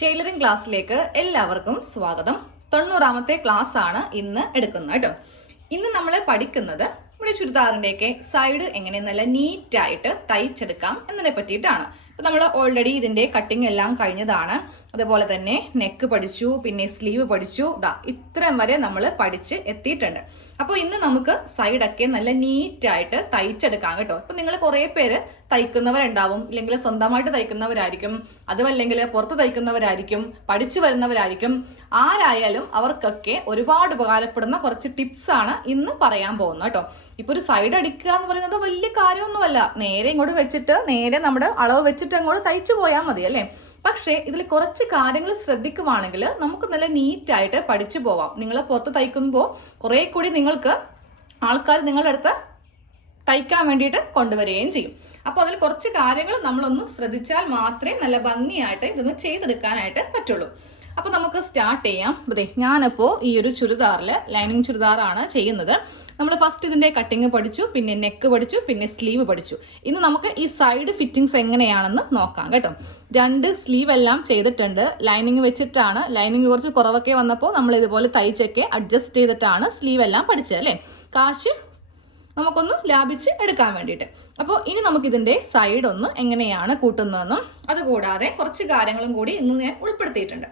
Tailoring ക്ലാസ്സിലേക്ക് എല്ലാവർക്കും സ്വാഗതം. 90ാമത്തെ ക്ലാസ് ആണ് ഇന്ന് എടുക്കുന്നത് കേട്ടോ. ഇന്ന് നമ്മൾ പഠിക്കുന്നത് നമ്മുടെ ചുരിദാറിൻ്റെയൊക്കെ സൈഡ് എങ്ങനെ നല്ല നീറ്റായിട്ട് തയ്ച്ചെടുക്കാം എന്നതിനെ പറ്റിയിട്ടാണ്. ഇപ്പം നമ്മൾ ഓൾറെഡി ഇതിൻ്റെ കട്ടിങ് എല്ലാം കഴിഞ്ഞതാണ്. അതുപോലെ തന്നെ നെക്ക് പഠിച്ചു, പിന്നെ സ്ലീവ് പഠിച്ചു. ഇത്രയും വരെ നമ്മൾ പഠിച്ച് എത്തിയിട്ടുണ്ട്. അപ്പോൾ ഇന്ന് നമുക്ക് സൈഡൊക്കെ നല്ല നീറ്റായിട്ട് തയ്ച്ചെടുക്കാം കേട്ടോ. ഇപ്പം നിങ്ങൾ കുറേ പേര് തയ്ക്കുന്നവരുണ്ടാവും, ഇല്ലെങ്കിൽ സ്വന്തമായിട്ട് തയ്ക്കുന്നവരായിരിക്കും, അതുമല്ലെങ്കിൽ പുറത്ത് തയ്ക്കുന്നവരായിരിക്കും, പഠിച്ചു വരുന്നവരായിരിക്കും. ആരായാലും അവർക്കൊക്കെ ഒരുപാട് ഉപകാരപ്പെടുന്ന കുറച്ച് ടിപ്സാണ് ഇന്ന് പറയാൻ പോകുന്നത് കേട്ടോ. ഇപ്പോൾ ഒരു സൈഡ് അടിക്കുക എന്ന് പറയുന്നത് വലിയ കാര്യമൊന്നുമല്ല. നേരെ ഇങ്ങോട്ട് വെച്ചിട്ട് നേരെ നമ്മുടെ അളവ് വെച്ചിട്ട് അങ്ങോട്ട് തയ്ച്ചു പോയാൽ മതി അല്ലേ. പക്ഷേ ഇതിൽ കുറച്ച് കാര്യങ്ങൾ ശ്രദ്ധിക്കുവാണെങ്കിൽ നമുക്ക് നല്ല നീറ്റായിട്ട് പഠിച്ചു പോവാം. നിങ്ങൾ പുറത്ത് തയ്ക്കുമ്പോൾ കുറേ കൂടി നിങ്ങൾക്ക് ആൾക്കാർ നിങ്ങളുടെ അടുത്ത് തയ്ക്കാൻ വേണ്ടിയിട്ട് കൊണ്ടുവരികയും ചെയ്യും. അപ്പോൾ അതിൽ കുറച്ച് കാര്യങ്ങൾ നമ്മളൊന്ന് ശ്രദ്ധിച്ചാൽ മാത്രമേ നല്ല ഭംഗിയായിട്ട് ഇതൊന്ന് ചെയ്തെടുക്കാനായിട്ട് പറ്റുള്ളൂ. അപ്പോൾ നമുക്ക് സ്റ്റാർട്ട് ചെയ്യാം. അതെ, ഞാനിപ്പോൾ ഈ ഒരു ചുരിദാറിൽ ലൈനിങ് ചുരിദാറാണ് ചെയ്യുന്നത്. നമ്മൾ ഫസ്റ്റ് ഇതിൻ്റെ കട്ടിങ് പഠിച്ചു, പിന്നെ നെക്ക് പഠിച്ചു, പിന്നെ സ്ലീവ് പഠിച്ചു. ഇന്ന് നമുക്ക് ഈ സൈഡ് ഫിറ്റിങ്സ് എങ്ങനെയാണെന്ന് നോക്കാം കേട്ടോ. 2 സ്ലീവ് എല്ലാം ചെയ്തിട്ടുണ്ട്. ലൈനിങ് വെച്ചിട്ടാണ്. ലൈനിങ് കുറച്ച് കുറവൊക്കെ വന്നപ്പോൾ നമ്മൾ ഇതുപോലെ തയ്ച്ചൊക്കെ അഡ്ജസ്റ്റ് ചെയ്തിട്ടാണ് സ്ലീവ് എല്ലാം പഠിച്ചത് അല്ലേ. കാശ് നമുക്കൊന്ന് ലാഭിച്ച് എടുക്കാൻ വേണ്ടിയിട്ട്. അപ്പോൾ ഇനി നമുക്കിതിൻ്റെ സൈഡ് ഒന്ന് എങ്ങനെയാണ് കൂട്ടുന്നതെന്നും അതുകൂടാതെ കുറച്ച് കാര്യങ്ങളും കൂടി ഇന്ന് ഞാൻ ഉൾപ്പെടുത്തിയിട്ടുണ്ട്.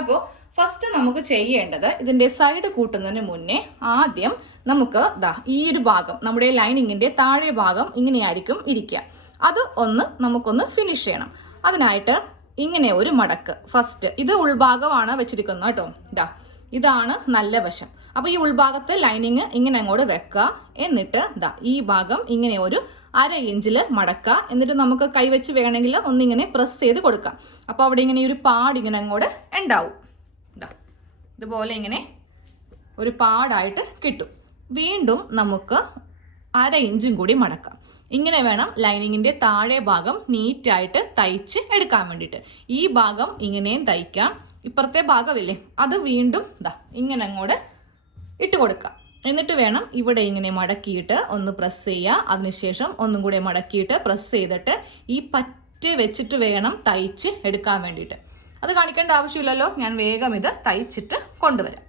അപ്പോൾ ഫസ്റ്റ് നമുക്ക് ചെയ്യേണ്ടത്, ഇതിൻ്റെ സൈഡ് കൂട്ടുന്നതിന് മുന്നേ ആദ്യം നമുക്ക് ഈ ഒരു ഭാഗം, നമ്മുടെ ലൈനിങ്ങിൻ്റെ താഴെ ഭാഗം ഇങ്ങനെയായിരിക്കും ഇരിക്കുക. അത് നമുക്കൊന്ന് ഫിനിഷ് ചെയ്യണം. അതിനായിട്ട് ഇങ്ങനെ ഒരു മടക്ക് ഫസ്റ്റ്, ഇത് ഉൾഭാഗമാണ് വെച്ചിരിക്കുന്നത് കേട്ടോ. ഇതാണ് നല്ല വശം. അപ്പോൾ ഈ ഉൾഭാഗത്ത് ലൈനിങ് ഇങ്ങനെ അങ്ങോട്ട് വെക്കുക. എന്നിട്ട് ഈ ഭാഗം ഇങ്ങനെ ഒരു 1/2 ഇഞ്ചിൽ മടക്കുക. എന്നിട്ട് നമുക്ക് കൈവച്ച് വേണമെങ്കിൽ ഒന്നിങ്ങനെ പ്രസ് ചെയ്ത് കൊടുക്കാം. അപ്പോൾ അവിടെ ഇങ്ങനെ ഒരു പാടിങ്ങനെ അങ്ങോട്ട് ഉണ്ടാവും. ഇതുപോലെ ഇങ്ങനെ ഒരു പാടായിട്ട് കിട്ടും. വീണ്ടും നമുക്ക് 1/2 ഇഞ്ചും കൂടി മടക്കാം. ഇങ്ങനെ വേണം ലൈനിങ്ങിൻ്റെ താഴെ ഭാഗം നീറ്റായിട്ട് തയ്ച്ച് എടുക്കാൻ വേണ്ടിയിട്ട്. ഈ ഭാഗം ഇങ്ങനെയും തയ്ക്കാം. ഇപ്പുറത്തെ ഭാഗമില്ലേ, അത് വീണ്ടും ഇങ്ങനെ അങ്ങോട്ട് ഇട്ട് കൊടുക്കാം. എന്നിട്ട് വേണം ഇവിടെ ഇങ്ങനെ മടക്കിയിട്ട് ഒന്ന് പ്രസ് ചെയ്യുക. അതിനുശേഷം ഒന്നും കൂടെ മടക്കിയിട്ട് പ്രസ് ചെയ്തിട്ട് ഈ പറ്റ് വെച്ചിട്ട് വേണം തയ്ച്ച് എടുക്കാൻ വേണ്ടിയിട്ട്. അത് കാണിക്കേണ്ട ആവശ്യമില്ലല്ലോ, ഞാൻ വേഗം ഇത് തയ്ച്ചിട്ട് കൊണ്ടുവരാം.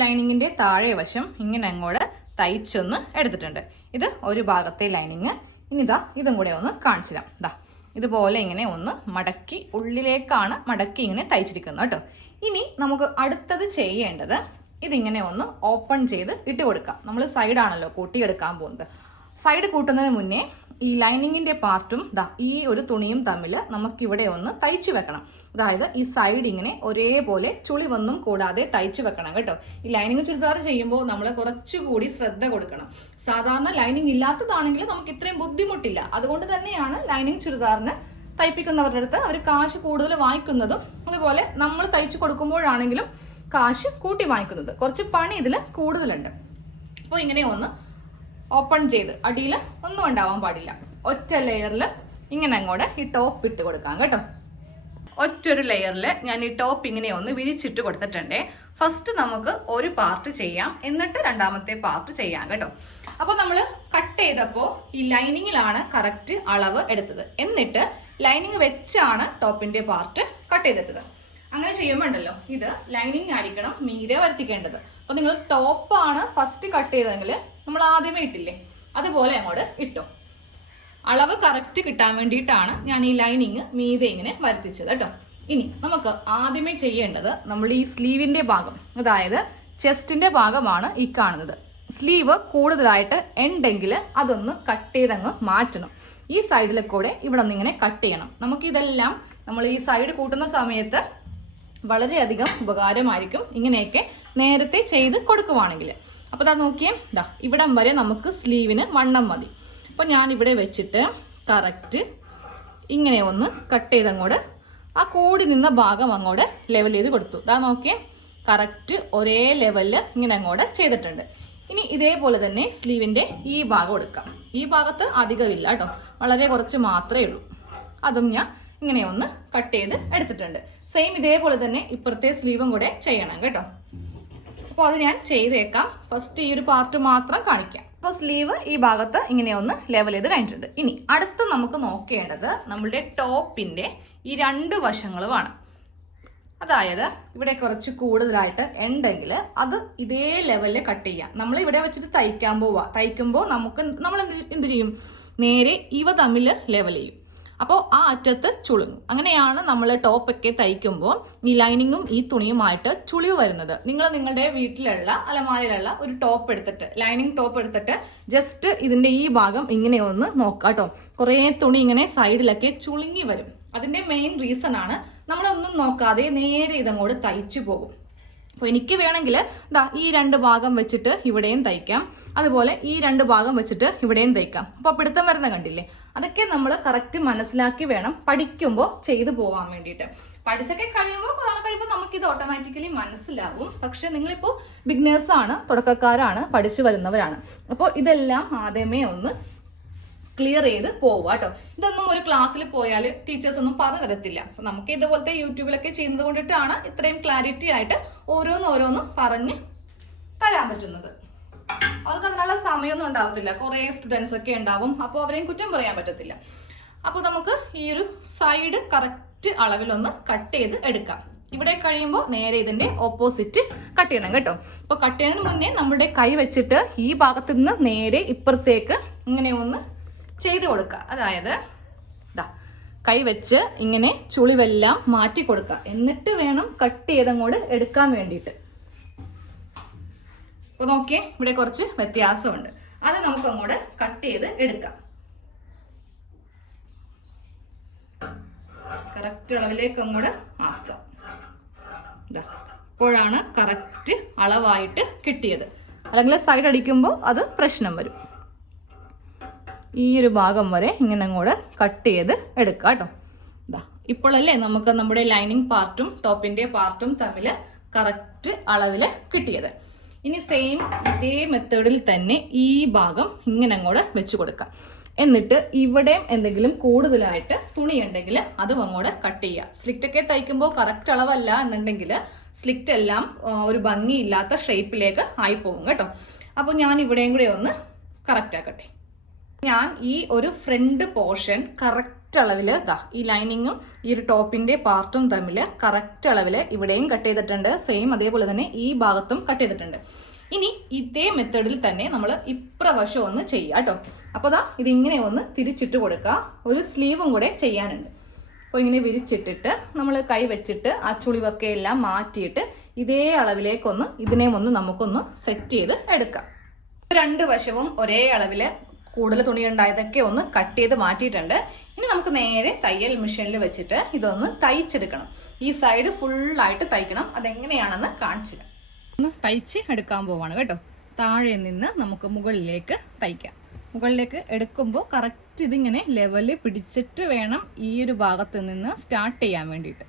ലൈനിങ്ങിൻ്റെ താഴെ വശം ഇങ്ങനെ അങ്ങോട്ട് തയ്ച്ചൊന്ന് എടുത്തിട്ടുണ്ട്. ഇത് ഒരു ഭാഗത്തെ ലൈനിങ്. ഇനി ഇതും കൂടെ ഒന്ന് കാണിച്ചു തരാം. ഇതുപോലെ ഇങ്ങനെ ഒന്ന് മടക്കി ഉള്ളിലേക്കാണ് മടക്കി ഇങ്ങനെ തയ്ച്ചിരിക്കുന്നത് കേട്ടോ. ഇനി നമുക്ക് അടുത്തത് ചെയ്യേണ്ടത്, ഇതിങ്ങനെ ഒന്ന് ഓപ്പൺ ചെയ്ത് ഇട്ട് കൊടുക്കാം. നമ്മൾ സൈഡാണല്ലോ കൂട്ടിയെടുക്കാൻ പോകുന്നത്. സൈഡ് കൂട്ടുന്നതിന് മുന്നേ ഈ ലൈനിങ്ങിൻ്റെ പാർട്ടും ഈ ഒരു തുണിയും തമ്മിൽ നമുക്കിവിടെ ഒന്ന് തയ്ച്ച് വെക്കണം. അതായത് ഈ സൈഡ് ഇങ്ങനെ ഒരേപോലെ ചുളിവൊന്നും കൂടാതെ തയ്ച്ച് വെക്കണം കേട്ടോ. ഈ ലൈനിങ് ചുരിദാർ ചെയ്യുമ്പോൾ നമ്മൾ കുറച്ചുകൂടി ശ്രദ്ധ കൊടുക്കണം. സാധാരണ ലൈനിങ് ഇല്ലാത്തതാണെങ്കിൽ നമുക്ക് ഇത്രയും ബുദ്ധിമുട്ടില്ല. അതുകൊണ്ട് തന്നെയാണ് ലൈനിങ് ചുരിദാറിന് തയ്പ്പിക്കുന്നവരുടെ അടുത്ത് അവർ കാശ് കൂടുതൽ വാങ്ങിക്കുന്നതും അതുപോലെ നമ്മൾ തയ്ച്ച് കൊടുക്കുമ്പോഴാണെങ്കിലും കാശ് കൂട്ടി വാങ്ങിക്കുന്നത്. കുറച്ച് പണി ഇതിൽ കൂടുതലുണ്ട്. അപ്പോൾ ഇങ്ങനെ ഒന്ന് ഓപ്പൺ ചെയ്ത് അടിയിൽ ഒന്നും ഉണ്ടാവാൻ പാടില്ല. ഒറ്റ ലെയറിൽ ഇങ്ങനെ അങ്ങോട്ട് ഈ ടോപ്പ് ഇട്ട് കൊടുക്കാം കേട്ടോ. ഒറ്റൊരു ലെയറിൽ ഞാൻ ഈ ടോപ്പ് ഇങ്ങനെ ഒന്ന് വിരിച്ചിട്ട് കൊടുത്തിട്ടുണ്ട്. ഫസ്റ്റ് നമുക്ക് ഒരു പാർട്ട് ചെയ്യാം, എന്നിട്ട് രണ്ടാമത്തെ പാർട്ട് ചെയ്യാം കേട്ടോ. അപ്പോൾ നമ്മൾ കട്ട് ചെയ്തപ്പോൾ ഈ ലൈനിങ്ങിലാണ് കറക്റ്റ് അളവ് എടുത്തത്. എന്നിട്ട് ലൈനിങ് വെച്ചാണ് ടോപ്പിൻ്റെ പാർട്ട് കട്ട് ചെയ്തിട്ടത്. അങ്ങനെ ചെയ്യുമ്പോൾ ഉണ്ടല്ലോ, ഇത് ലൈനിങ് ആയിരിക്കണം മീതെ വരുത്തിക്കേണ്ടത്. അപ്പോൾ നിങ്ങൾ ടോപ്പാണ് ഫസ്റ്റ് കട്ട് ചെയ്തതെങ്കിൽ നമ്മൾ ആദ്യമേ ഇട്ടില്ലേ, അതുപോലെ അങ്ങോട്ട് ഇട്ടോ. അളവ് കറക്റ്റ് കിട്ടാൻ വേണ്ടിയിട്ടാണ് ഞാൻ ഈ ലൈനിങ് മീതെ ഇങ്ങനെ വരുത്തിച്ചത് കേട്ടോ. ഇനി നമുക്ക് ആദ്യമേ ചെയ്യേണ്ടത്, നമ്മൾ ഈ സ്ലീവിൻ്റെ ഭാഗം, അതായത് ചെസ്റ്റിൻ്റെ ഭാഗമാണ് ഈ കാണുന്നത്. സ്ലീവ് കൂടുതലായിട്ട് ഉണ്ടെങ്കിൽ അതൊന്ന് കട്ട് ചെയ്തങ്ങ് മാറ്റണം. ഈ സൈഡിലെ കൂടെ ഇവിടെ ഒന്നിങ്ങനെ കട്ട് ചെയ്യണം. നമുക്കിതെല്ലാം നമ്മൾ ഈ സൈഡ് കൂട്ടുന്ന സമയത്ത് വളരെയധികം ഉപകാരമായിരിക്കും ഇങ്ങനെയൊക്കെ നേരത്തെ ചെയ്ത് കൊടുക്കുവാണെങ്കിൽ. അപ്പോൾ നോക്കിയേ, ഇവിടം വരെ നമുക്ക് സ്ലീവിന് വണ്ണം മതി. അപ്പോൾ ഞാൻ ഇവിടെ വെച്ചിട്ട് കറക്റ്റ് ഇങ്ങനെ ഒന്ന് കട്ട് ചെയ്തങ്ങോട്ട് ആ കൂടി നിന്ന ഭാഗം അങ്ങോട്ട് ലെവൽ ചെയ്ത് കൊടുത്തു. നോക്കിയേ, കറക്റ്റ് ഒരേ ലെവലിൽ ഇങ്ങനെ അങ്ങോട്ട് ചെയ്തിട്ടുണ്ട്. ഇനി ഇതേപോലെ തന്നെ സ്ലീവിൻ്റെ ഈ ഭാഗം എടുക്കാം. ഈ ഭാഗത്ത് അധികമില്ല കേട്ടോ, വളരെ കുറച്ച് മാത്രമേ ഉള്ളൂ. അതും ഞാൻ ഇങ്ങനെ ഒന്ന് കട്ട് ചെയ്ത് എടുത്തിട്ടുണ്ട്. സെയിം ഇതേപോലെ തന്നെ ഇപ്പുറത്തെ സ്ലീവും കൂടെ ചെയ്യണം കേട്ടോ. അപ്പോൾ അത് ഞാൻ ചെയ്തേക്കാം. ഫസ്റ്റ് ഈ ഒരു പാർട്ട് മാത്രം കാണിക്കാം. അപ്പോൾ സ്ലീവ് ഈ ഭാഗത്ത് ഇങ്ങനെ ഒന്ന് ലെവൽ ചെയ്ത് കഴിഞ്ഞിട്ടുണ്ട്. ഇനി അടുത്ത് നമുക്ക് നോക്കേണ്ടത് നമ്മളുടെ ടോപ്പിൻ്റെ ഈ 2 വശങ്ങളുമാണ്. അതായത് ഇവിടെ കുറച്ച് കൂടുതലായിട്ട് ഉണ്ടെങ്കിൽ അത് ഇതേ ലെവലിൽ കട്ട് ചെയ്യാം. നമ്മൾ ഇവിടെ വെച്ചിട്ട് തയ്ക്കാൻ പോവുക. തയ്ക്കുമ്പോൾ നമ്മൾ എന്ത് ചെയ്യും, നേരെ ഇവ തമ്മിൽ ലെവൽ ചെയ്യും. അപ്പോൾ ആ അറ്റത്ത് ചുളുങ്ങും. അങ്ങനെയാണ് നമ്മൾ ടോപ്പൊക്കെ തയ്ക്കുമ്പോൾ ഈ ലൈനിങ്ങും ഈ തുണിയുമായിട്ട് ചുളിവ് വരുന്നത്. നിങ്ങളുടെ വീട്ടിലുള്ള അലമാരയിലുള്ള ഒരു ടോപ്പ് എടുത്തിട്ട്, ലൈനിങ് ടോപ്പ് എടുത്തിട്ട് ജസ്റ്റ് ഇതിൻ്റെ ഈ ഭാഗം ഇങ്ങനെ ഒന്ന് നോക്കാം കേട്ടോ. കുറേ തുണി ഇങ്ങനെ സൈഡിലൊക്കെ ചുളുങ്ങി വരും. അതിൻ്റെ മെയിൻ റീസൺ ആണ് നമ്മളൊന്നും നോക്കാതെ നേരെ ഇതങ്ങോട്ട് തയ്ച്ചു പോകും. അപ്പോൾ എനിക്ക് വേണമെങ്കിൽ ഈ 2 ഭാഗം വെച്ചിട്ട് ഇവിടെയും തയ്ക്കാം, അതുപോലെ ഈ 2 ഭാഗം വെച്ചിട്ട് ഇവിടെയും തയ്ക്കാം. അപ്പോൾ പിടുത്തം വരുന്ന കണ്ടില്ലേ? അതൊക്കെ നമ്മൾ കറക്റ്റ് മനസ്സിലാക്കി വേണം പഠിക്കുമ്പോൾ ചെയ്തു പോകാൻ വേണ്ടിയിട്ട്. പഠിച്ചൊക്കെ കഴിയുമ്പോൾ കുറേ കഴിയുമ്പോൾ നമുക്കിത് ഓട്ടോമാറ്റിക്കലി മനസ്സിലാവും. പക്ഷെ നിങ്ങളിപ്പോൾ ബിഗിനേഴ്സാണ്, തുടക്കക്കാരാണ്, പഠിച്ചു വരുന്നവരാണ്. അപ്പോൾ ഇതെല്ലാം ആദ്യമേ ഒന്ന് ക്ലിയർ ചെയ്ത് പോവുക കേട്ടോ. ഇതൊന്നും ഒരു ക്ലാസ്സിൽ പോയാൽ ടീച്ചേഴ്സ് ഒന്നും പറഞ്ഞു തരത്തില്ല. അപ്പൊ നമുക്ക് ഇതുപോലത്തെ യൂട്യൂബിലൊക്കെ ചെയ്യുന്നത് കൊണ്ടിട്ടാണ് ഇത്രയും ക്ലാരിറ്റി ആയിട്ട് ഓരോന്നോരോന്നും പറഞ്ഞ് തരാൻ പറ്റുന്നത്. അവർക്ക് അതിനുള്ള സമയമൊന്നും ഉണ്ടാവത്തില്ല, കുറേ സ്റ്റുഡൻസ് ഒക്കെ ഉണ്ടാവും. അപ്പോൾ അവരെയും കുറ്റം പറയാൻ പറ്റത്തില്ല. അപ്പോൾ നമുക്ക് ഈ ഒരു സൈഡ് കറക്റ്റ് അളവിലൊന്ന് കട്ട് ചെയ്ത് എടുക്കാം. ഇവിടെ കഴിയുമ്പോൾ നേരെ ഇതിന്റെ ഓപ്പോസിറ്റ് കട്ട് ചെയ്യണം കേട്ടോ. അപ്പോൾ കട്ട് ചെയ്യുന്നതിന് മുന്നേ നമ്മുടെ കൈ വെച്ചിട്ട് ഈ ഭാഗത്ത് നിന്ന് നേരെ ഇപ്പുറത്തേക്ക് ഇങ്ങനെ ഒന്ന് ചെയ്ത് കൊടുക്കുക. അതായത് കൈ വെച്ച് ഇങ്ങനെ ചുളിവെല്ലാം മാറ്റി കൊടുക്കുക. എന്നിട്ട് വേണം കട്ട് ചെയ്തങ്ങോട്ട് എടുക്കാൻ വേണ്ടിയിട്ട്. അപ്പോൾ നോക്കിയേ, ഇവിടെ കുറച്ച് വ്യത്യാസമുണ്ട്. അത് നമുക്ക് അങ്ങോട്ട് കട്ട് ചെയ്ത് എടുക്കാം. കറക്റ്റ് അളവിലേക്ക് അങ്ങോട്ട് ആക്കാം. ഇപ്പോഴാണ് കറക്റ്റ് അളവായിട്ട് കിട്ടിയത്. അല്ലെങ്കിൽ സൈഡ് അടിക്കുമ്പോൾ അത് പ്രശ്നം വരും. ഈ ഒരു ഭാഗം വരെ ഇങ്ങനെ അങ്ങോട്ട് കട്ട് ചെയ്ത് എടുക്കാം കേട്ടോ. ഇപ്പോഴല്ലേ നമുക്ക് നമ്മുടെ ലൈനിങ് പാർട്ടും ടോപ്പിന്റെ പാർട്ടും തമ്മിൽ കറക്റ്റ് അളവിൽ കിട്ടിയത്. ഇനി സെയിം ഇതേ മെത്തേഡിൽ തന്നെ ഈ ഭാഗം ഇങ്ങനെ അങ്ങോട്ട് വെച്ച് കൊടുക്കാം. എന്നിട്ട് ഇവിടെ എന്തെങ്കിലും കൂടുതലായിട്ട് തുണി ഉണ്ടെങ്കിൽ അതും അങ്ങോട്ട് കട്ട് ചെയ്യുക. സ്ലിറ്റ് ഒക്കെ തയ്ക്കുമ്പോൾ കറക്റ്റ് അളവല്ല എന്നുണ്ടെങ്കിൽ സ്ലിറ്റ് എല്ലാം ഒരു ഭംഗിയില്ലാത്ത ഷേപ്പിലേക്ക് ആയി പോകും കേട്ടോ. അപ്പോൾ ഞാൻ ഇവിടെയും കൂടെ ഒന്ന് കറക്റ്റ് ആക്കട്ടെ. ഞാൻ ഈ ഒരു ഫ്രണ്ട് പോർഷൻ കറക്റ്റ് അളവിൽ ഈ ലൈനിങ്ങും ഈ ഒരു ടോപ്പിന്റെ പാർട്ടും തമ്മിൽ കറക്റ്റ് അളവിൽ ഇവിടെയും കട്ട് ചെയ്തിട്ടുണ്ട്. സെയിം അതേപോലെ തന്നെ ഈ ഭാഗത്തും കട്ട് ചെയ്തിട്ടുണ്ട്. ഇനി ഇതേ മെത്തേഡിൽ തന്നെ നമ്മൾ ഇപ്രവശം ഒന്ന് ചെയ്യാം കേട്ടോ. അപ്പോൾ ഇതിങ്ങനെ ഒന്ന് തിരിച്ചിട്ട് കൊടുക്കുക. ഒരു സ്ലീവും കൂടെ ചെയ്യാനുണ്ട്. അപ്പോൾ ഇങ്ങനെ വിരിച്ചിട്ടിട്ട് നമ്മൾ കൈ വെച്ചിട്ട് ആ ചുളിവൊക്കെ എല്ലാം മാറ്റിയിട്ട് ഇതേ അളവിലേക്കൊന്ന് ഇതിനെയും ഒന്ന് നമുക്കൊന്ന് സെറ്റ് ചെയ്ത് എടുക്കാം. 2 വശവും ഒരേ അളവിൽ കൂടുതൽ തുണി ഉണ്ടായതൊക്കെ ഒന്ന് കട്ട് ചെയ്ത് മാറ്റിയിട്ടുണ്ട്. ഇനി നമുക്ക് നേരെ തയ്യൽ മെഷീനിൽ വെച്ചിട്ട് ഇതൊന്ന് തയ്ച്ചെടുക്കണം. ഈ സൈഡ് ഫുള്ളായിട്ട് തയ്ക്കണം. അതെങ്ങനെയാണെന്ന് കാണിച്ചു തരാം. ഒന്ന് തയ്ച്ച് എടുക്കാൻ പോവാണ് കേട്ടോ. താഴെ നിന്ന് നമുക്ക് മുകളിലേക്ക് തയ്ക്കാം. മുകളിലേക്ക് എടുക്കുമ്പോൾ കറക്റ്റ് ഇതിങ്ങനെ ലെവല് പിടിച്ചിട്ട് വേണം ഈ ഒരു ഭാഗത്ത് നിന്ന് സ്റ്റാർട്ട് ചെയ്യാൻ വേണ്ടിയിട്ട്.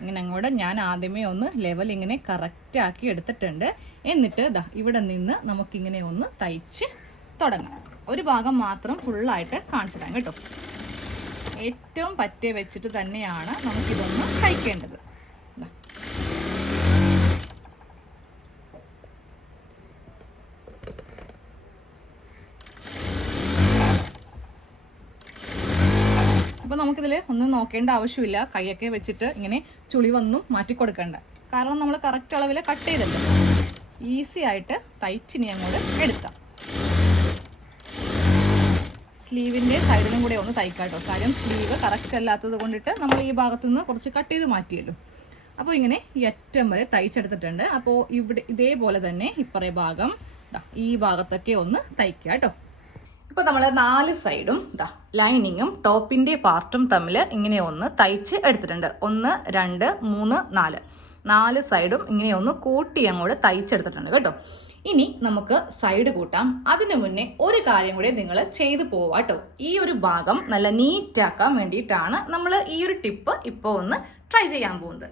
ഇങ്ങനെ അങ്ങോട്ട് ഞാൻ ആദ്യമേ ഒന്ന് ലെവൽ ഇങ്ങനെ കറക്റ്റ് ആക്കി എടുത്തിട്ടുണ്ട്. എന്നിട്ട് ഇവിടെ നിന്ന് നമുക്കിങ്ങനെ ഒന്ന് തയ്ച്ച് തുടങ്ങാം. ഒരു ഭാഗം മാത്രം ഫുള്ളായിട്ട് കാണിച്ചു തരാം കേട്ടോ. ഏറ്റവും പറ്റേ വെച്ചിട്ട് തന്നെയാണ് നമുക്കിതൊന്ന് തയ്ക്കേണ്ടത്. അപ്പോൾ നമുക്കിതിൽ ഒന്നും നോക്കേണ്ട ആവശ്യമില്ല. കൈയൊക്കെ വെച്ചിട്ട് ഇങ്ങനെ ചുളിവൊന്നും മാറ്റിക്കൊടുക്കണ്ട. കാരണം നമ്മൾ കറക്റ്റ് അളവിൽ കട്ട് ചെയ്തിട്ടുണ്ട്. ഈസി ആയിട്ട് തയ്ച്ചിനി അങ്ങോട്ട് എടുക്കാം. സ്ലീവിൻ്റെ സൈഡിലും കൂടെ ഒന്ന് തയ്ക്കാം കേട്ടോ. കാര്യം സ്ലീവ് കറക്റ്റ് അല്ലാത്തത് കൊണ്ടിട്ട് നമ്മൾ ഈ ഭാഗത്തു നിന്ന് കുറച്ച് കട്ട് ചെയ്ത് മാറ്റിയല്ലോ. അപ്പോൾ ഇങ്ങനെ ഈ അറ്റം വരെ തയ്ച്ചെടുത്തിട്ടുണ്ട്. അപ്പോൾ ഇവിടെ ഇതേപോലെ തന്നെ ഇപ്പറേ ഭാഗം ഈ ഭാഗത്തൊക്കെ ഒന്ന് തയ്ക്കുക കേട്ടോ. ഇപ്പോൾ നമ്മൾ 4 സൈഡും ലൈനിങ്ങും ടോപ്പിൻ്റെ പാർട്ടും തമ്മിൽ ഇങ്ങനെ ഒന്ന് തയ്ച്ച് എടുത്തിട്ടുണ്ട്. 1 2 3 4 സൈഡും ഇങ്ങനെ ഒന്ന് കൂട്ടി അങ്ങോട്ട് തയ്ച്ചെടുത്തിട്ടുണ്ട് കേട്ടോ. ഇനി നമുക്ക് സൈഡ് കൂട്ടാം. അതിനു മുന്നേ ഒരു കാര്യം കൂടെ നിങ്ങൾ ചെയ്തു പോവാട്ടോ. ഈ ഒരു ഭാഗം നല്ല നീറ്റാക്കാൻ വേണ്ടിയിട്ടാണ് നമ്മൾ ഈ ഒരു ടിപ്പ് ഇപ്പോൾ ഒന്ന് ട്രൈ ചെയ്യാൻ പോകുന്നത്.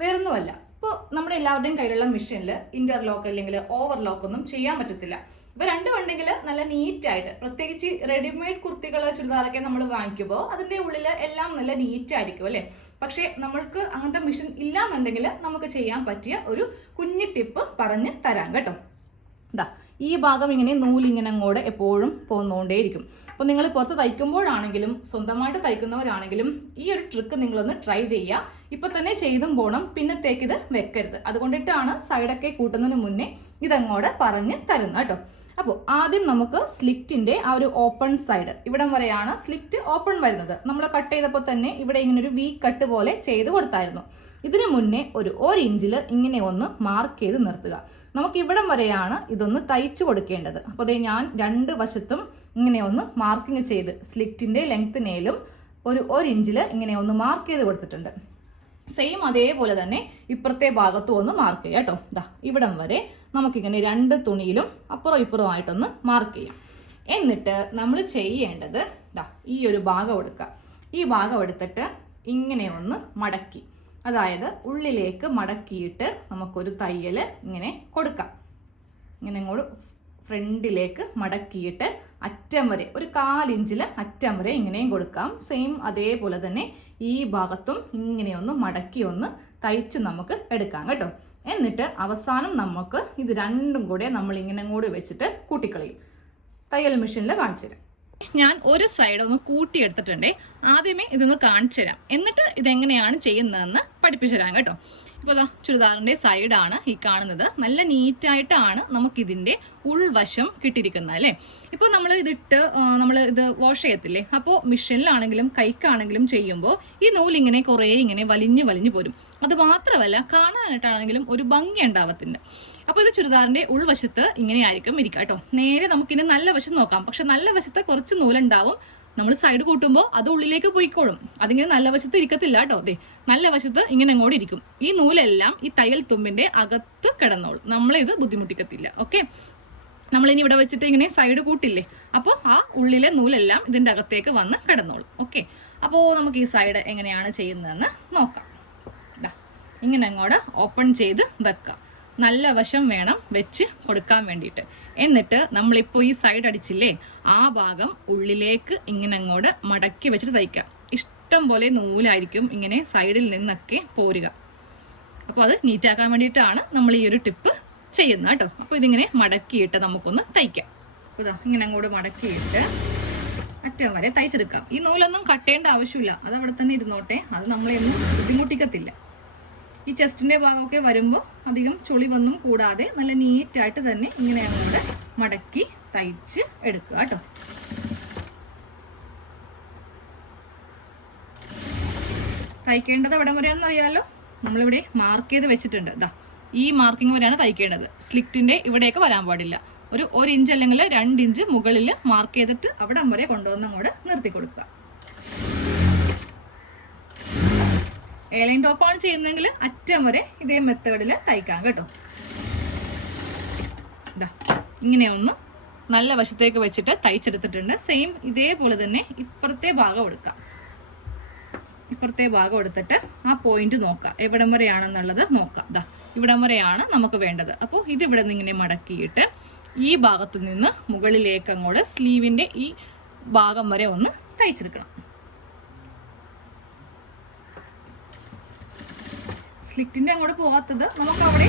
വേറൊന്നുമല്ല, ഇപ്പോൾ നമ്മുടെ എല്ലാവരുടെയും കയ്യിലുള്ള മെഷീനിൽ ഇന്റർലോക്ക് അല്ലെങ്കിൽ ഓവർലോക്ക് ഒന്നും ചെയ്യാൻ പറ്റത്തില്ല. ഇപ്പൊ രണ്ടും ഉണ്ടെങ്കിൽ നല്ല നീറ്റായിട്ട്, പ്രത്യേകിച്ച് റെഡിമെയ്ഡ് കുർത്തികൾ ചുരിദാറൊക്കെ നമ്മൾ വാങ്ങിക്കുമ്പോൾ അതിന്റെ ഉള്ളിൽ എല്ലാം നല്ല നീറ്റായിരിക്കും അല്ലേ. പക്ഷെ നമ്മൾക്ക് അങ്ങനത്തെ മെഷീൻ ഇല്ലാന്നുണ്ടെങ്കിൽ നമുക്ക് ചെയ്യാൻ പറ്റിയ ഒരു കുഞ്ഞു ടിപ്പ് പറഞ്ഞ് തരാം കേട്ടോ. ഈ ഭാഗം ഇങ്ങനെ നൂലിങ്ങനെ അങ്ങോട്ട് എപ്പോഴും പോന്നുകൊണ്ടേയിരിക്കും. അപ്പോൾ നിങ്ങൾ പുറത്ത് തയ്ക്കുമ്പോഴാണെങ്കിലും സ്വന്തമായിട്ട് തയ്ക്കുന്നവരാണെങ്കിലും ഈ ഒരു ട്രിക്ക് നിങ്ങളൊന്ന് ട്രൈ ചെയ്യുക. ഇപ്പം തന്നെ ചെയ്തും പോകണം, പിന്നത്തേക്ക് ഇത് വെക്കരുത്. അതുകൊണ്ടിട്ടാണ് സൈഡൊക്കെ കൂട്ടുന്നതിന് മുന്നേ ഇതങ്ങോട്ട് പറഞ്ഞ് തരുന്നത് കേട്ടോ. അപ്പോൾ ആദ്യം നമുക്ക് സ്ലിറ്റിൻ്റെ ആ ഒരു ഓപ്പൺ സൈഡ് ഇവിടം വരെയാണ് സ്ലിറ്റ് ഓപ്പൺ വരുന്നത്. നമ്മൾ കട്ട് ചെയ്തപ്പോൾ തന്നെ ഇവിടെ ഇങ്ങനെ ഒരു വി കട്ട് പോലെ ചെയ്ത് കൊടുത്തായിരുന്നു. ഇതിനു മുന്നേ ഒരു ഇഞ്ചിൽ ഇങ്ങനെ ഒന്ന് മാർക്ക് ചെയ്ത് നിർത്തുക. നമുക്ക് ഇവിടം വരെയാണ് ഇതൊന്ന് തയ്ച്ചു കൊടുക്കേണ്ടത്. അപ്പോൾ അതേ ഞാൻ രണ്ട് വശത്തും ഇങ്ങനെ ഒന്ന് മാർക്കിങ് ചെയ്ത് സ്ലിറ്റിൻ്റെ ലെങ്ത്തിനേലും ഒരു ഇഞ്ചിൽ ഇങ്ങനെ ഒന്ന് മാർക്ക് ചെയ്ത് കൊടുത്തിട്ടുണ്ട്. സെയിം അതേപോലെ തന്നെ ഇപ്പുറത്തെ ഭാഗത്തും ഒന്ന് മാർക്ക് ചെയ്യാം കേട്ടോ. ദാ ഇവിടം വരെ നമുക്കിങ്ങനെ രണ്ട് തുണിയിലും അപ്പുറം ഇപ്പുറമായിട്ടൊന്ന് മാർക്ക് ചെയ്യാം. എന്നിട്ട് നമ്മൾ ചെയ്യേണ്ടത് ദാ ഈ ഒരു ഭാഗം എടുക്കുക. ഈ ഭാഗം എടുത്തിട്ട് ഇങ്ങനെ ഒന്ന് മടക്കി, അതായത് ഉള്ളിലേക്ക് മടക്കിയിട്ട് നമുക്കൊരു തയ്യൽ ഇങ്ങനെ കൊടുക്കാം. ഇങ്ങനെ ഇങ്ങോട്ട് ഫ്രണ്ടിലേക്ക് മടക്കിയിട്ട് അറ്റം വരെ ഒരു 1/4 ഇഞ്ചിൽ അറ്റം വരെ ഇങ്ങനെയും കൊടുക്കാം. സെയിം അതേപോലെ തന്നെ ഈ ഭാഗത്തും ഇങ്ങനെ ഒന്ന് മടക്കി ഒന്ന് തയ്ച്ച് നമുക്ക് എടുക്കാം കേട്ടോ. എന്നിട്ട് അവസാനം നമുക്ക് ഇത് രണ്ടും കൂടെ നമ്മൾ ഇങ്ങനെ കൂടി വെച്ചിട്ട് കൂട്ടിക്കളയും. തയ്യൽ മെഷീനിൽ കാണിച്ചു തരാം. ഞാൻ ഒരു സൈഡ് ഒന്ന് കൂട്ടിയെടുത്തിട്ടുണ്ടേ. ആദ്യമേ ഇതൊന്ന് കാണിച്ചു തരാം, എന്നിട്ട് ഇതെങ്ങനെയാണ് ചെയ്യുന്നതെന്ന് പഠിപ്പിച്ചു തരാം കേട്ടോ. ഇപ്പോൾ അതാ ചുരിദാറിൻ്റെ സൈഡാണ് ഈ കാണുന്നത്. നല്ല നീറ്റായിട്ടാണ് നമുക്കിതിൻ്റെ ഉൾവശം കിട്ടിയിരിക്കുന്നത് അല്ലേ. ഇപ്പോൾ നമ്മൾ നമ്മൾ ഇത് വാഷ് ചെയ്യത്തില്ലേ, അപ്പോൾ മെഷീനിലാണെങ്കിലും കൈക്കാണെങ്കിലും ചെയ്യുമ്പോൾ ഈ നൂലിങ്ങനെ കുറേ ഇങ്ങനെ വലിഞ്ഞു പോരും. അത് മാത്രമല്ല കാണാനായിട്ടാണെങ്കിലും ഒരു ഭംഗി ഉണ്ടാവത്തില്ല. അപ്പോൾ ഇത് ചുരിദാറിൻ്റെ ഉൾവശത്ത് ഇങ്ങനെയായിരിക്കും ഇരിക്കുക കേട്ടോ. നേരെ നമുക്കിനി നല്ല വശം നോക്കാം. പക്ഷെ നല്ല വശത്ത് കുറച്ച് നൂലുണ്ടാവും. നമ്മൾ സൈഡ് കൂട്ടുമ്പോൾ അത് ഉള്ളിലേക്ക് പോയിക്കോളും. അതിങ്ങനെ നല്ല വശത്ത് ഇരിക്കത്തില്ല കേട്ടോ. അതെ, നല്ല വശത്ത് ഇങ്ങനെ അങ്ങോട്ട് ഇരിക്കും. ഈ നൂലെല്ലാം ഈ തയ്യൽ തുമ്പിൻ്റെ അകത്ത് കിടന്നോളും. നമ്മളിത് ബുദ്ധിമുട്ടിക്കത്തില്ല. ഓക്കെ, നമ്മളിനി ഇവിടെ വെച്ചിട്ട് ഇങ്ങനെ സൈഡ് കൂട്ടില്ലേ, അപ്പോൾ ആ ഉള്ളിലെ നൂലെല്ലാം ഇതിൻ്റെ അകത്തേക്ക് വന്ന് കിടന്നോളും. ഓക്കെ, അപ്പോൾ നമുക്ക് ഈ സൈഡ് എങ്ങനെയാണ് ചെയ്യുന്നതെന്ന് നോക്കാം. ഇങ്ങനെ അങ്ങോട്ട് ഓപ്പൺ ചെയ്ത് വെക്കാം. നല്ല വശം വേണം വെച്ച് കൊടുക്കാൻ വേണ്ടിയിട്ട്. എന്നിട്ട് നമ്മളിപ്പോൾ ഈ സൈഡ് അടിച്ചില്ലേ, ആ ഭാഗം ഉള്ളിലേക്ക് ഇങ്ങനെ അങ്ങോട്ട് മടക്കി വെച്ചിട്ട് തയ്ക്കാം. ഇഷ്ടം പോലെ നൂലായിരിക്കും ഇങ്ങനെ സൈഡിൽ നിന്നൊക്കെ പോരുക. അപ്പോൾ അത് നീറ്റാക്കാൻ വേണ്ടിയിട്ടാണ് നമ്മൾ ഈ ഒരു ടിപ്പ് ചെയ്യുന്നത് കേട്ടോ. അപ്പോൾ ഇതിങ്ങനെ മടക്കിയിട്ട് നമുക്കൊന്ന് തയ്ക്കാം. അപ്പോൾ ഇതാ ഇങ്ങനെ അങ്ങോട്ട് മടക്കിയിട്ട് അറ്റം വരെ തയ്ച്ചെടുക്കാം. ഈ നൂലൊന്നും കട്ടേണ്ട ആവശ്യമില്ല, അത് അവിടെ തന്നെ ഇരുന്നോട്ടെ. അത് നമ്മളെയൊന്നും ബുദ്ധിമുട്ടിക്കത്തില്ല. ഈ ചെസ്റ്റിൻ്റെ ഭാഗമൊക്കെ വരുമ്പോൾ അധികം ചുളിവൊന്നും കൂടാതെ നല്ല നീറ്റായിട്ട് തന്നെ ഇങ്ങനെ അങ്ങോട്ട് മടക്കി തയ്ച്ച് എടുക്കുക കേട്ടോ. തയ്ക്കേണ്ടത് എവിടെ വരെയാണെന്ന് അറിയാമല്ലോ. നമ്മളിവിടെ മാർക്ക് ചെയ്ത് വെച്ചിട്ടുണ്ട്. ദാ ഈ മാർക്കിംഗ് വരെയാണ് തയ്ക്കേണ്ടത്. സ്ലിറ്റിൻ്റെ ഇവിടെയൊക്കെ വരാൻ പാടില്ല. ഒരു ഇഞ്ച് അല്ലെങ്കിൽ 2 ഇഞ്ച് മുകളിൽ മാർക്ക് ചെയ്തിട്ട് അവിടം വരെ കൊണ്ടുവന്ന് അങ്ങോട്ട് നിർത്തി കൊടുക്കുക. എയർലൈൻ ടോപ്പാണ് ചെയ്യുന്നതെങ്കിൽ അറ്റം വരെ ഇതേ മെത്തേഡിൽ തയ്ക്കാം കേട്ടോ. ഇതാ ഇങ്ങനെ ഒന്ന് നല്ല വശത്തേക്ക് വെച്ചിട്ട് തയ്ച്ചെടുത്തിട്ടുണ്ട്. സെയിം ഇതേപോലെ തന്നെ ഇപ്പുറത്തെ ഭാഗം എടുക്കാം. ഇപ്പുറത്തെ ഭാഗം എടുത്തിട്ട് ആ പോയിന്റ് നോക്കാം, എവിടം വരെയാണെന്നുള്ളത് നോക്കാം. ഇതാ ഇവിടം വരെയാണ് നമുക്ക് വേണ്ടത്. അപ്പോൾ ഇതിവിടെ നിന്ന് ഇങ്ങനെ മടക്കിയിട്ട് ഈ ഭാഗത്തു നിന്ന് മുകളിലേക്ക് അങ്ങോട്ട് സ്ലീവിൻ്റെ ഈ ഭാഗം വരെ ഒന്ന് തയ്ച്ചെടുക്കണം. സ്ലിറ്റിൻ്റെ അങ്ങോട്ട് പോകാത്തത് നമുക്ക് അവിടെ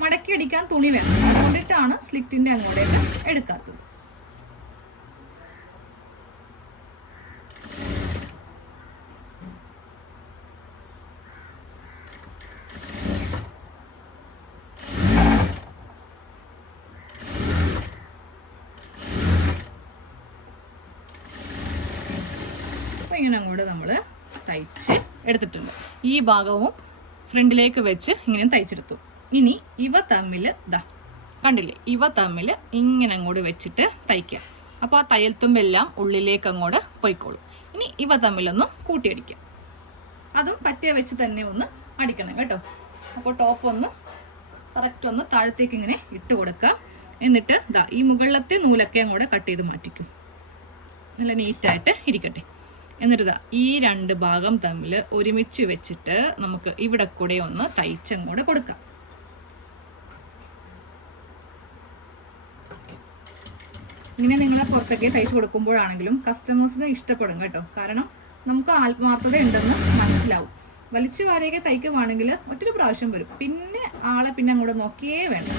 മടക്കി അടിക്കാൻ തുണി വേണം. അതുകൊണ്ടിട്ടാണ് സ്ലിറ്റിൻ്റെ അങ്ങോട്ടേക്ക് എടുക്കാത്തത്. അപ്പോൾ ഇങ്ങനെ അങ്ങോട്ട് നമ്മൾ തയ്ച്ച് എടുത്തിട്ടുണ്ട്. ഈ ഭാഗവും ഫ്രണ്ടിലേക്ക് വെച്ച് ഇങ്ങനെ തയ്ച്ചെടുത്തു. ഇനി ഇവ തമ്മിൽ ദാ കണ്ടില്ലേ, ഇവ തമ്മിൽ ഇങ്ങനെ അങ്ങോട്ട് വെച്ചിട്ട് തയ്ക്കാം. അപ്പോൾ ആ തയ്യൽ തുമ്പെല്ലാം ഉള്ളിലേക്ക് അങ്ങോട്ട് പോയിക്കോളും. ഇനി ഇവ തമ്മിലൊന്ന് കൂട്ടിയടിക്കാം. അതും പറ്റിയ വെച്ച് തന്നെ ഒന്ന് അടിക്കണം കേട്ടോ. അപ്പോൾ ടോപ്പ് ഒന്ന് കറക്റ്റ് ഒന്ന് താഴത്തേക്ക് ഇങ്ങനെ ഇട്ട് കൊടുക്കാം. എന്നിട്ട് ദാ ഈ മുകളിലത്തെ നൂലൊക്കെ അങ്ങോട്ട് കട്ട് ചെയ്ത് മാറ്റിക്കും. നല്ല നീറ്റായിട്ട് ഇരിക്കട്ടെ. എന്നിട്ട് ഇതാ ഈ 2 ഭാഗം തമ്മിൽ ഒരുമിച്ച് വെച്ചിട്ട് നമുക്ക് ഇവിടെ കൂടെ ഒന്ന് തയ്ച്ചങ്ങോട്ട് കൊടുക്കാം. ഇങ്ങനെ നിങ്ങൾ പുറത്തൊക്കെ തയ്ച്ചു കൊടുക്കുമ്പോഴാണെങ്കിലും കസ്റ്റമേഴ്സിന് ഇഷ്ടപ്പെടും കേട്ടോ. കാരണം നമുക്ക് ആത്മാർത്ഥത ഉണ്ടെന്ന് മനസ്സിലാവും. വലിച്ചു വാരിയൊക്കെ തയ്ക്കുവാണെങ്കിൽ ഒറ്റൊരു പ്രാവശ്യം വരും, പിന്നെ ആളെ പിന്നെ അങ്ങോട്ട് നോക്കിയേ വേണ്ട.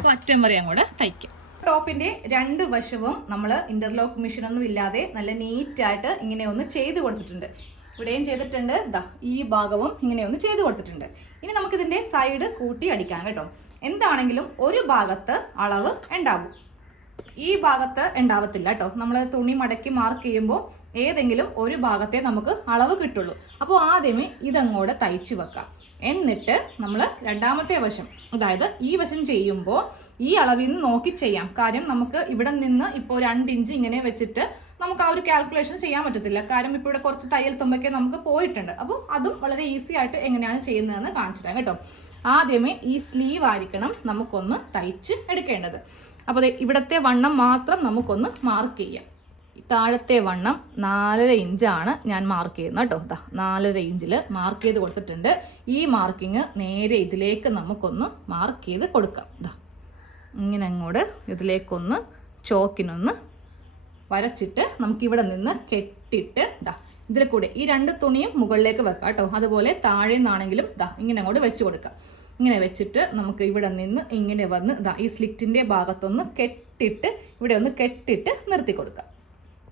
അപ്പോൾ അറ്റം വരെ അങ്ങോട്ട് തയ്ക്കാം. ടോപ്പിന്റെ രണ്ട് വശവും നമ്മൾ ഇന്റർലോക്ക് മെഷീൻ ഒന്നും ഇല്ലാതെ നല്ല നീറ്റായിട്ട് ഇങ്ങനെ ഒന്ന് ചെയ്ത് കൊടുത്തിട്ടുണ്ട്. ഇവിടെയും ചെയ്തിട്ടുണ്ട്, ഇതാ ഈ ഭാഗവും ഇങ്ങനെ ഒന്ന് ചെയ്ത് കൊടുത്തിട്ടുണ്ട്. ഇനി നമുക്കിതിന്റെ സൈഡ് കൂട്ടി അടിക്കാം കേട്ടോ. എന്താണെങ്കിലും ഒരു ഭാഗത്ത് അളവ് ഉണ്ടാവും, ഈ ഭാഗത്ത് ഉണ്ടാവത്തില്ല കേട്ടോ. നമ്മൾ തുണി മടക്കി മാർക്ക് ചെയ്യുമ്പോൾ ഏതെങ്കിലും ഒരു ഭാഗത്തെ നമുക്ക് അളവ് കിട്ടുള്ളൂ. അപ്പോൾ ആദ്യമേ ഇതങ്ങോട്ട് തയ്ച്ച് വെക്കാം. എന്നിട്ട് നമ്മൾ രണ്ടാമത്തെ വശം, അതായത് ഈ വശം ചെയ്യുമ്പോൾ ഈ അളവിൽ നിന്ന് നോക്കി ചെയ്യാം. കാര്യം നമുക്ക് ഇവിടെ നിന്ന് ഇപ്പോൾ 2 ഇഞ്ച് ഇങ്ങനെ വെച്ചിട്ട് നമുക്ക് ആ ഒരു കാൽക്കുലേഷൻ ചെയ്യാൻ പറ്റത്തില്ല. കാര്യം ഇപ്പോൾ ഇവിടെ കുറച്ച് തയ്യൽ തുമ്പൊക്കെ നമുക്ക് പോയിട്ടുണ്ട്. അപ്പോൾ അതും വളരെ ഈസി ആയിട്ട് എങ്ങനെയാണ് ചെയ്യുന്നതെന്ന് കാണിച്ചു തരാം കേട്ടോ. ആദ്യമേ ഈ സ്ലീവ് ആയിരിക്കണം നമുക്കൊന്ന് തയ്ച്ച് എടുക്കേണ്ടത്. അപ്പോൾ ഇവിടത്തെ വണ്ണം മാത്രം നമുക്കൊന്ന് മാർക്ക് ചെയ്യാം. താഴത്തെ വണ്ണം 4.5 ഇഞ്ചാണ് ഞാൻ മാർക്ക് ചെയ്യുന്നത് കേട്ടോ. 4.5 ഇഞ്ചിൽ മാർക്ക് ചെയ്ത് കൊടുത്തിട്ടുണ്ട്. ഈ മാർക്കിങ് നേരെ ഇതിലേക്ക് നമുക്കൊന്ന് മാർക്ക് ചെയ്ത് കൊടുക്കാം. ഇങ്ങനെ അങ്ങോട്ട് ഇതിലേക്കൊന്ന് ചോക്കിനൊന്ന് വരച്ചിട്ട് നമുക്കിവിടെ നിന്ന് കെട്ടിട്ട് ഇതിൽ കൂടെ ഈ 2 തുണിയും മുകളിലേക്ക് വെക്കാം കേട്ടോ. അതുപോലെ താഴെ നിന്നാണെങ്കിലും ഇങ്ങനെ അങ്ങോട്ട് വെച്ച് കൊടുക്കാം. ഇങ്ങനെ വെച്ചിട്ട് നമുക്ക് ഇവിടെ നിന്ന് ഇങ്ങനെ വന്ന് ഈ സ്ലിറ്റിൻ്റെ ഭാഗത്തൊന്ന് കെട്ടിട്ട് ഇവിടെ ഒന്ന് കെട്ടിട്ട് നിർത്തി കൊടുക്കാം.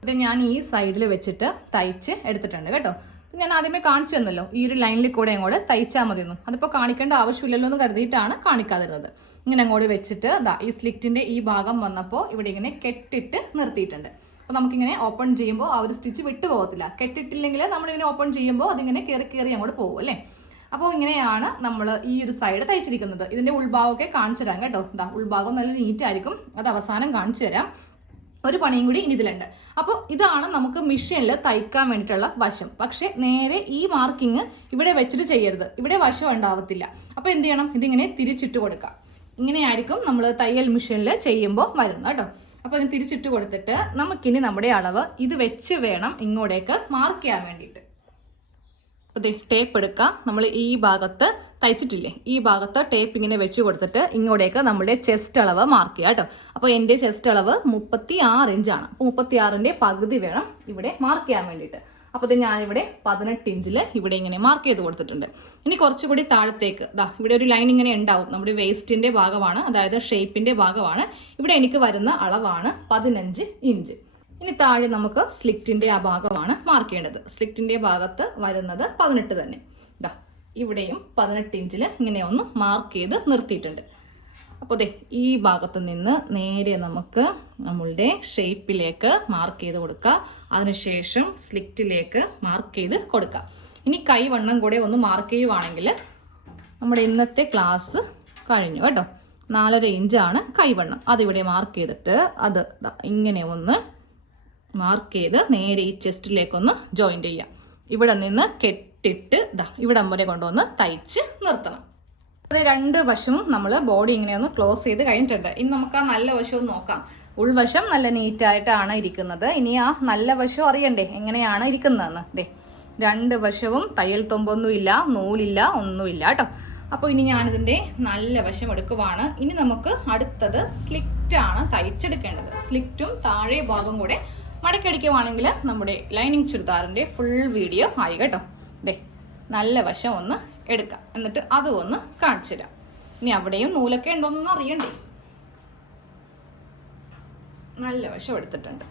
ഇത് ഞാൻ ഈ സൈഡിൽ വെച്ചിട്ട് തയ്ച്ച് എടുത്തിട്ടുണ്ട് കേട്ടോ. ഞാൻ ആദ്യമേ കാണിച്ചു തന്നല്ലോ, ഈ ഒരു ലൈനിൽ കൂടെ അങ്ങോട്ട് തയ്ച്ചാൽ മതിയെന്നു. അതിപ്പോൾ കാണിക്കേണ്ട ആവശ്യമില്ലല്ലോ എന്ന് കരുതിയിട്ടാണ് കാണിക്കാതിരുന്നത്. ഇങ്ങനെ അങ്ങോട്ട് വെച്ചിട്ട് ഈ സ്ലിറ്റിൻ്റെ ഈ ഭാഗം വന്നപ്പോൾ ഇവിടെ ഇങ്ങനെ കെട്ടിട്ട് നിർത്തിയിട്ടുണ്ട്. അപ്പോൾ നമുക്കിങ്ങനെ ഓപ്പൺ ചെയ്യുമ്പോൾ ആ ഒരു സ്റ്റിച്ച് വിട്ടു പോകത്തില്ല. കെട്ടിട്ടില്ലെങ്കിൽ നമ്മളിങ്ങനെ ഓപ്പൺ ചെയ്യുമ്പോൾ അതിങ്ങനെ കയറി അങ്ങോട്ട് പോകും അല്ലേ. അപ്പോൾ ഇങ്ങനെയാണ് നമ്മൾ ഈ ഒരു സൈഡ് തയ്ച്ചിരിക്കുന്നത്. ഇതിൻ്റെ ഉൾഭാഗമൊക്കെ കാണിച്ചു തരാം കേട്ടോ. ഉൾഭാഗം നല്ല നീറ്റായിരിക്കും, അത് അവസാനം കാണിച്ചു തരാം. ഒരു പണിയും കൂടി ഇനി ഇതിലുണ്ട്. അപ്പോൾ ഇതാണ് നമുക്ക് മെഷീനിൽ തയ്ക്കാൻ വേണ്ടിയിട്ടുള്ള വശം. പക്ഷേ നേരെ ഈ മാർക്കിങ് ഇവിടെ വെച്ചിട്ട് ചെയ്യരുത്, ഇവിടെ വശം ഉണ്ടാവത്തില്ല. അപ്പോൾ എന്ത് ചെയ്യണം, ഇതിങ്ങനെ തിരിച്ചിട്ട് കൊടുക്കാം. ഇങ്ങനെയായിരിക്കും നമ്മൾ തയ്യൽ മെഷീനിൽ ചെയ്യുമ്പോൾ വരുന്നത് കേട്ടോ. അപ്പോൾ ഇതിന് തിരിച്ചിട്ട് കൊടുത്തിട്ട് നമുക്കിനി നമ്മുടെ അളവ് ഇത് വെച്ച് വേണം ഇങ്ങോട്ടേക്ക് മാർക്ക് ചെയ്യാൻ വേണ്ടിയിട്ട്. അതെ, ടേപ്പ് എടുക്കുക. നമ്മൾ ഈ ഭാഗത്ത് തയ്ച്ചിട്ടില്ലേ, ഈ ഭാഗത്ത് ടേപ്പ് ഇങ്ങനെ വെച്ച് കൊടുത്തിട്ട് ഇങ്ങോട്ടേക്ക് നമ്മുടെ ചെസ്റ്റ് അളവ് മാർക്ക് ചെയ്യുക കേട്ടോ. അപ്പോൾ എൻ്റെ ചെസ്റ്റ് അളവ് 36 ഇഞ്ചാണ്. അപ്പോൾ 36ൻ്റെ പകുതി വേണം ഇവിടെ മാർക്ക് ചെയ്യാൻ വേണ്ടിയിട്ട്. അപ്പോൾ ഇത് ഞാനിവിടെ 18 ഇഞ്ചിൽ ഇവിടെ ഇങ്ങനെ മാർക്ക് ചെയ്ത് കൊടുത്തിട്ടുണ്ട്. ഇനി കുറച്ചുകൂടി താഴത്തേക്ക് ഇവിടെ ഒരു ലൈൻ ഇങ്ങനെ ഉണ്ടാവും, നമ്മുടെ വേസ്റ്റിൻ്റെ ഭാഗമാണ്, അതായത് ഷേപ്പിൻ്റെ ഭാഗമാണ്. ഇവിടെ എനിക്ക് വരുന്ന അളവാണ് 15 ഇഞ്ച്. ഇനി താഴെ നമുക്ക് സ്ലിറ്റിൻ്റെ ആ ഭാഗമാണ് മാർക്ക് ചെയ്യേണ്ടത്. സ്ലിറ്റിൻ്റെ ഭാഗത്ത് വരുന്നത് 18 തന്നെ. ഇവിടെയും 18 ഇഞ്ചിൽ ഇങ്ങനെ ഒന്ന് മാർക്ക് ചെയ്ത് നിർത്തിയിട്ടുണ്ട്. അപ്പോൾ ഈ ഭാഗത്ത് നിന്ന് നേരെ നമുക്ക് നമ്മളുടെ ഷേപ്പിലേക്ക് മാർക്ക് ചെയ്ത് കൊടുക്കുക. അതിനുശേഷം സ്ലിറ്റിലേക്ക് മാർക്ക് ചെയ്ത് കൊടുക്കുക. ഇനി കൈവണ്ണം കൂടെ ഒന്ന് മാർക്ക് ചെയ്യുവാണെങ്കിൽ നമ്മുടെ ഇന്നത്തെ ക്ലാസ് കഴിഞ്ഞു കേട്ടോ. 4.5 ഇഞ്ചാണ് കൈവണ്ണം. അതിവിടെ മാർക്ക് ചെയ്തിട്ട് അത് ഇങ്ങനെ ഒന്ന് മാർക്ക് ചെയ്ത് നേരെ ഈ ചെസ്റ്റിലേക്കൊന്ന് ജോയിൻ്റ് ചെയ്യാം. ഇവിടെ നിന്ന് കെട്ടിട്ട് ഇവിടം വരെ കൊണ്ടുവന്ന് തയ്ച്ച് നിർത്തണം. അത് 2 വശവും നമ്മൾ ബോഡി ഇങ്ങനെയൊന്ന് ക്ലോസ് ചെയ്ത് കഴിഞ്ഞിട്ടുണ്ട്. ഇനി നമുക്ക് ആ നല്ല വശവും നോക്കാം. ഉൾവശം നല്ല നീറ്റായിട്ടാണ് ഇരിക്കുന്നത്. ഇനി ആ നല്ല വശം അറിയണ്ടേ എങ്ങനെയാണ് ഇരിക്കുന്നതെന്ന്. 2 വശവും തയ്യൽ തുമ്പൊന്നുമില്ല, നൂലില്ല, ഒന്നുമില്ല കേട്ടോ. അപ്പോൾ ഇനി ഞാനിതിൻ്റെ നല്ല വശം എടുക്കുവാണ്. ഇനി നമുക്ക് അടുത്തത് സ്ലിറ്റാണ് തയ്ച്ചെടുക്കേണ്ടത്. സ്ലിറ്റും താഴെ ഭാഗം കൂടെ മടക്കടിക്കുവാണെങ്കിൽ നമ്മുടെ ലൈനിങ് ചുരിദാറിൻ്റെ ഫുൾ വീഡിയോ ആയി കേട്ടോ. നല്ല വശം ഒന്ന് എടുക്കാം, എന്നിട്ട് അതും ഒന്ന് കാണിച്ചു തരാം. ഇനി അവിടെയും നൂലൊക്കെ ഉണ്ടോയെന്നൊന്നും അറിയണ്ടേ. നല്ല വശം എടുത്തിട്ടുണ്ട്.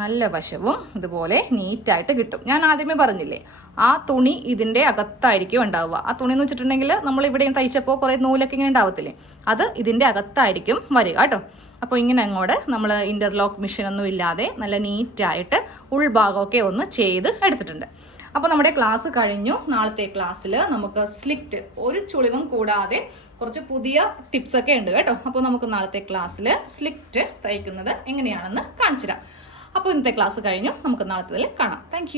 നല്ല വശവും ഇതുപോലെ നീറ്റായിട്ട് കിട്ടും. ഞാൻ ആദ്യമേ പറഞ്ഞില്ലേ, ആ തുണി ഇതിൻ്റെ അകത്തായിരിക്കും ഉണ്ടാവുക. ആ തുണി എന്ന് വെച്ചിട്ടുണ്ടെങ്കിൽ നമ്മൾ ഇവിടെയും തയ്ച്ചപ്പോൾ കുറേ നൂലൊക്കെ ഇങ്ങനെ ഉണ്ടാവത്തില്ലേ, അത് ഇതിൻ്റെ അകത്തായിരിക്കും വരിക കേട്ടോ. അപ്പോൾ ഇങ്ങനെ അങ്ങോട്ട് നമ്മൾ ഇൻ്റർലോക്ക് മെഷീനൊന്നും ഇല്ലാതെ നല്ല നീറ്റായിട്ട് ഉൾഭാഗമൊക്കെ ഒന്ന് ചെയ്ത് എടുത്തിട്ടുണ്ട്. അപ്പോൾ നമ്മുടെ ക്ലാസ് കഴിഞ്ഞു. നാളത്തെ ക്ലാസ്സിൽ നമുക്ക് സ്ലിറ്റ് ഒരു ചുളിവും കൂടാതെ കുറച്ച് പുതിയ ടിപ്സൊക്കെ ഉണ്ട് കേട്ടോ. അപ്പോൾ നമുക്ക് നാളത്തെ ക്ലാസ്സിൽ സ്ലിറ്റ് തയ്ക്കുന്നത് എങ്ങനെയാണെന്ന് കാണിച്ചു തരാം. അപ്പോൾ ഇന്നത്തെ ക്ലാസ് കഴിഞ്ഞു. നമുക്ക് നാളത്തെ കാണാം. താങ്ക്